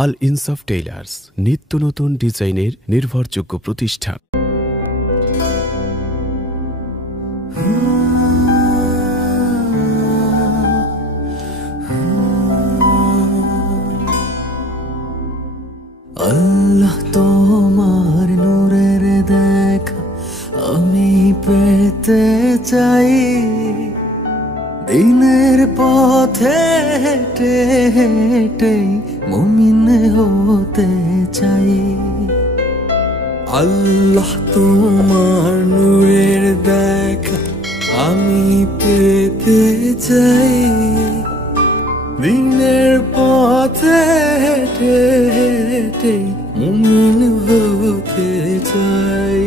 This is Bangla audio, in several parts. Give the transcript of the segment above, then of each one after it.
আল ইনসাফ টেইলার্স, নিত্য নতুন ডিজাইনের নির্ভরযোগ্য প্রতিষ্ঠান। আল্লাহ তোমার নূরের দেখা আমি পেতে চাই, দিনের পথে হেঁটে হেঁটে মুমিন হতে চাই। আল্লাহ তোমার নূরের দেখা আমি পেতে চাই, দিনের পথে হেঁটে হেঁটে মুমিন হতে চাই।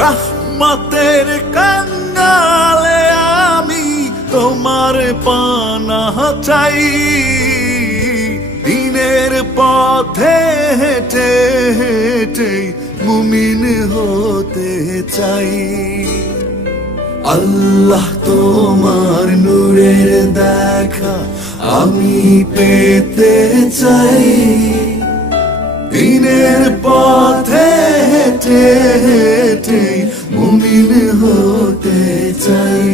রহমতের কাঙ্গালে আমি তোমার পানাহ চাই, দিনের পথে হেঁটে হেঁটে মুমিন হতে চাই। আল্লাহ তোমার নূরের দেখা আমি পেতে চাই, দিনের পথে হেঁটে হেঁটে মুমিন হতে চাই।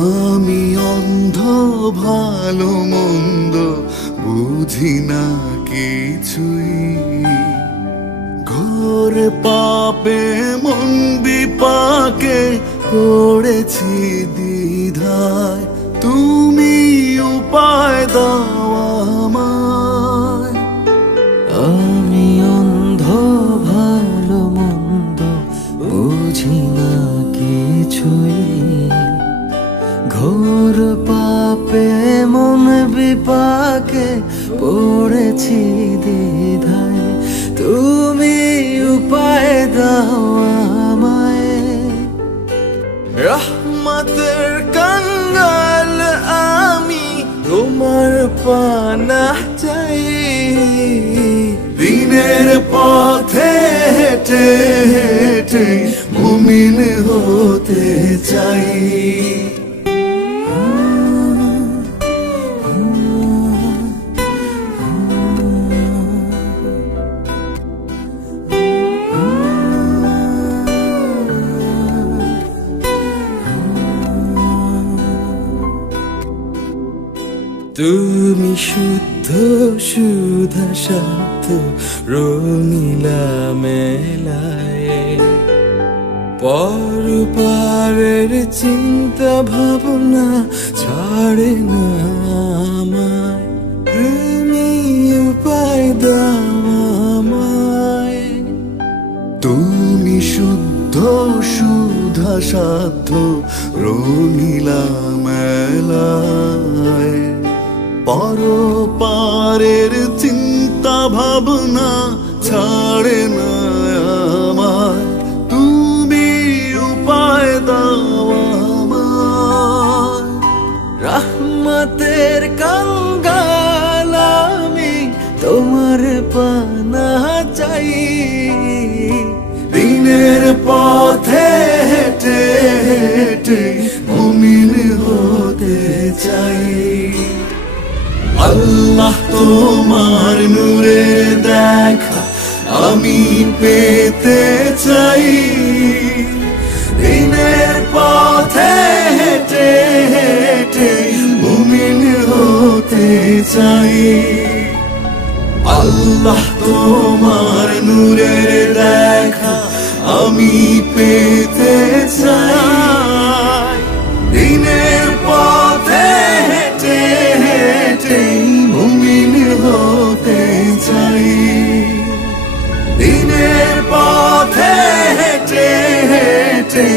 আমি অন্ধ ভালো মন্দ বুঝি না কিছুই, ঘোর পাপে মন বিপাকে পড়েছি দ্বিধায়, তুমি উপায় দাও আমায়। আমি অন্ধ ভালো মন্দ বুঝি না কিছুই, ঘোর পাপে মন বিপাকে পড়েছি দ্বিধায়, তুমি উপায় দাও আমায়। রহমতের কাঙ্গাল আমি তোমার পানাহ চাই, দিনের পথে হেঁটে হেঁটে মুমিন হতে চাই। তুমি শুদ্ধ সুধা শান্ত রঙিলা মেলায়, পরপারের চিন্তা ভাবনা ছাড়ে না আমায়, তুমি উপায় দাও আমায়। তুমি শুদ্ধ সুধা সাধ্য রঙিলা মেলায়, পরপারের চিন্তা ভাবনা ছাড়ে না আমায়, তুমি উপায় দাও আমায়। রহমতের কাঙ্গাল আমি তোমার পানাহ চাই, দিনের পথে হেঁটে হেঁটে মুমিন হতে চাই। আল্লাহ তোমার নূরের দেখা আমি পেতে চাই, দিনের পথে হেঁটে হেঁটে মুমিন হতে চাই। আল্লাহ তোমার নূরের দেখা আমি পেতে চাই, দিনের পথে হেঁটে হেঁটে মুমিন হতে চাই, দিনের পথে হেঁটে হেঁটে